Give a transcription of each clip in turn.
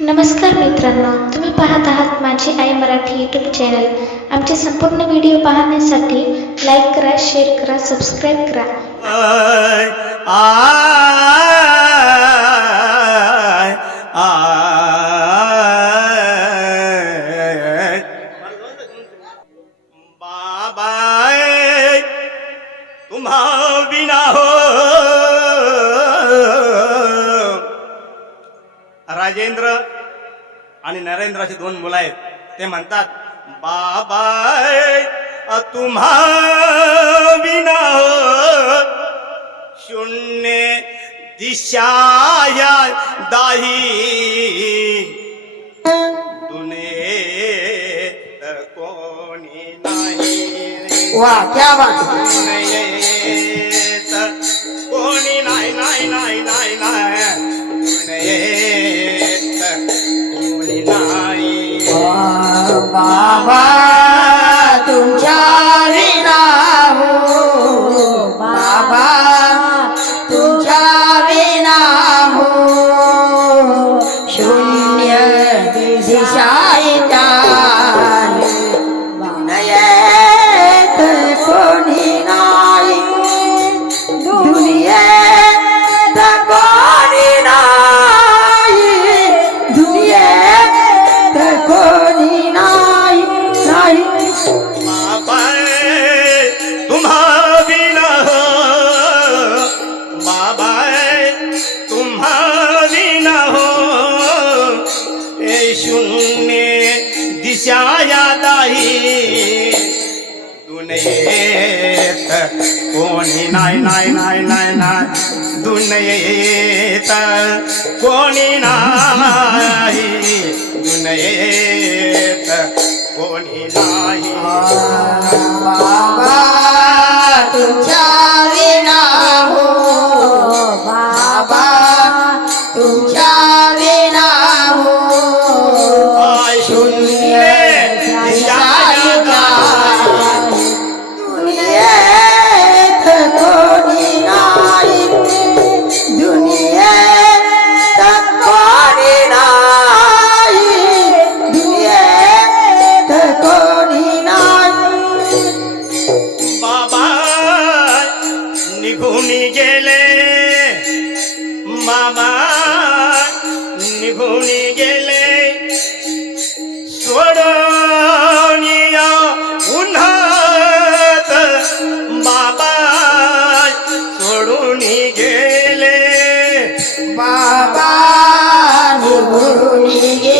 नमस्कार मित्रांनो तुम्ही पाहत आहात माझी आई मराठी यूट्यूब चॅनल आमचे संपूर्ण व्हिडिओ पाहण्यासाठी लाईक करा शेअर करा सबस्क्राईब करा. बाबाय राजेंद्र आणि नरेंद्राची दोन मुलं आहेत. ते म्हणतात बाबाय तुम्हा विना शून्य दाही। कोणी नाही रे. वा क्या बात कोणी नाही नाही नाही नाही नाही। बाबा कोणी नाही नाही नाही नाही नाही. दुनियेत कोणी नाही. दुनियेत कोणी नाही. बाबा तुमच्या विना हो. बाबा तुमच्या विना हो. शून्य निघून गेले. बाबा निघून गेले. सोडनिया उन्हात बाबा सोडून गेले. बाबा निघून गेले.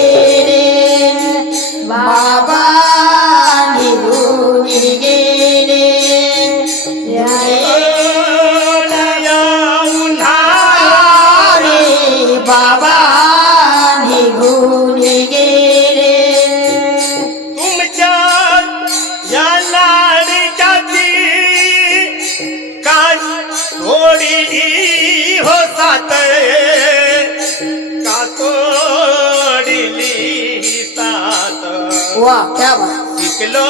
वा क्या बात शिकलो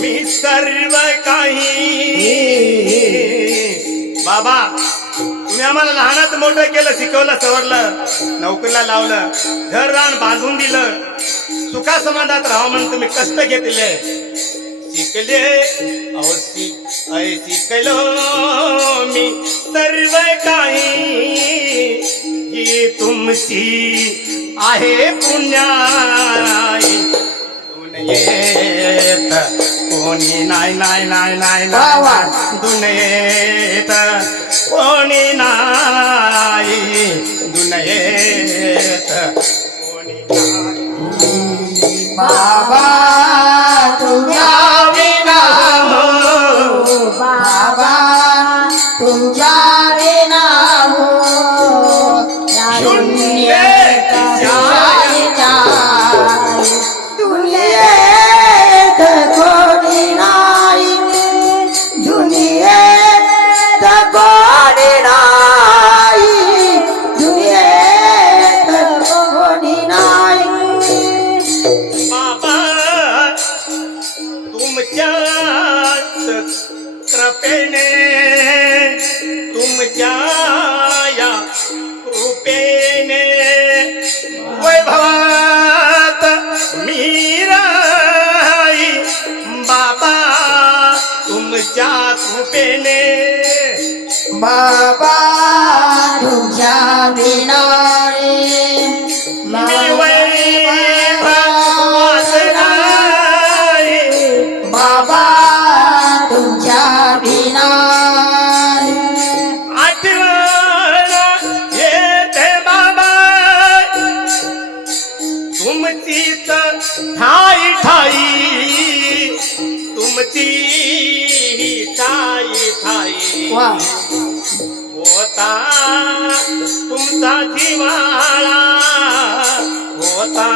मी सर्व काही. बाबा तुम्ही आम्हाला लहानात मोठं केलं शिकवलं सवरलं नोकरीला लावलं घर रान बांधून दिलं. सुखा समाधात राहा म्हणून तुम्ही कष्ट घेतले. शिकले अहो शिकलो मी सर्व काही. ही तुमची आहे पुण्याई. दुनियेत. कोणी नाही नाही नाही नाही दुनियेत. कोणी नाही दुनियेत. कोणी नाही. बाबा. येते बाबा तुमचीच ठाई ठाई तुमची ठाई ठाई होता तुमचा जिव्हाळा. होता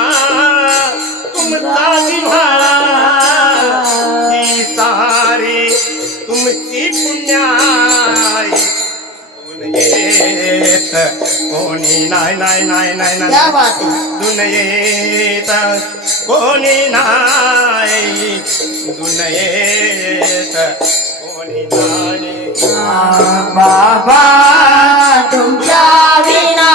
तुमचा जिव्हाळा. ही सारी तुमची पुण्याई. कोणी नाही नाही नाही नाही नाही. बात आहे दुनियेत कोणी नाही. दुनियेत कोणी नाही. बाबा तुमच्या विना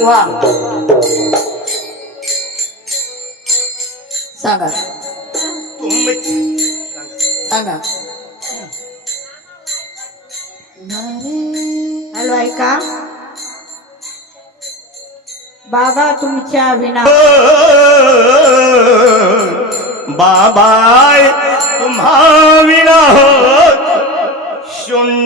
वा सांगा तुम सांगा हॅलो ऐका बाबा तुमच्या विना बाबाय तुम्हा विना शून्य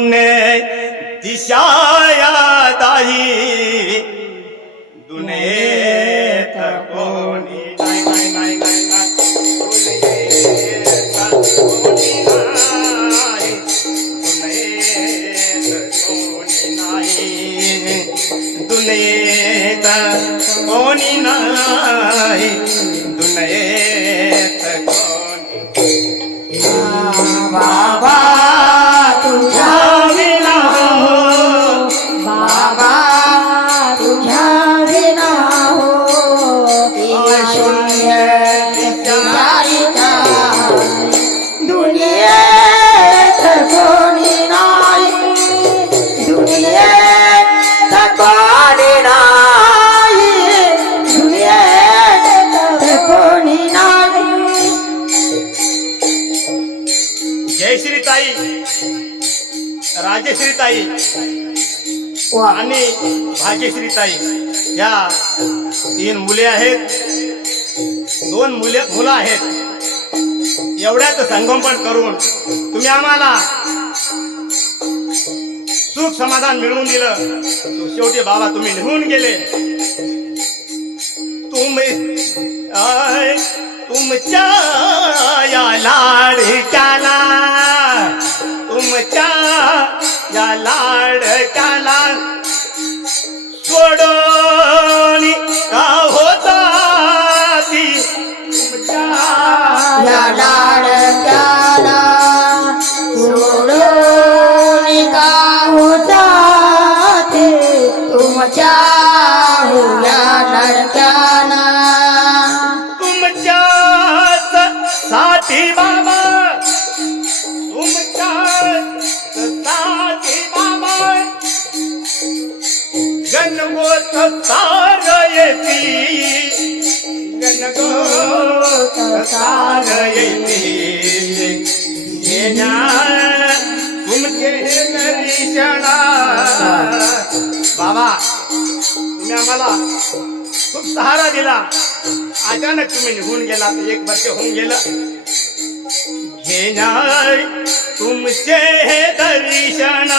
ताई. आणि भाग्यश्री ताई. या तीन मुले आहेत. दोन मुले मुलं आहेत. एवढ्याच संगोपन करून तुम्ही आम्हाला सुख समाधान मिळवून दिलं. तो शेवटी बाबा तुम्ही निघून गेले. तुम्ही तुमच्या या लाडक्याला गणगोत सार गणगोत सार येण्या तुमचे दर्शना बाबा तुम्ही आम्हाला खूप सहारा दिला. अचानक तुम्ही निघून गेला एक वर्ष होऊन गेलं. घेणार तुमचे हे दर्शन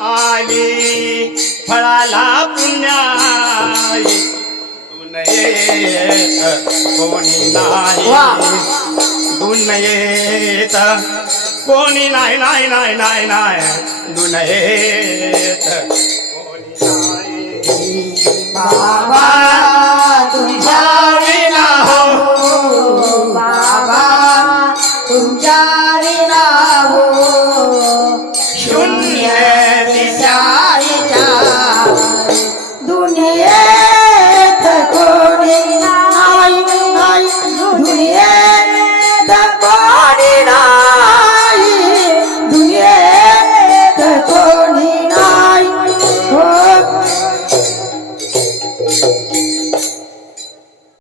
आली. फळाला पुण्याई कोणी नाही. दुनयेत कोणी नाही नाही नाही नाही नाही. दुनयेत कोणी नाही. बाबा तुझ्या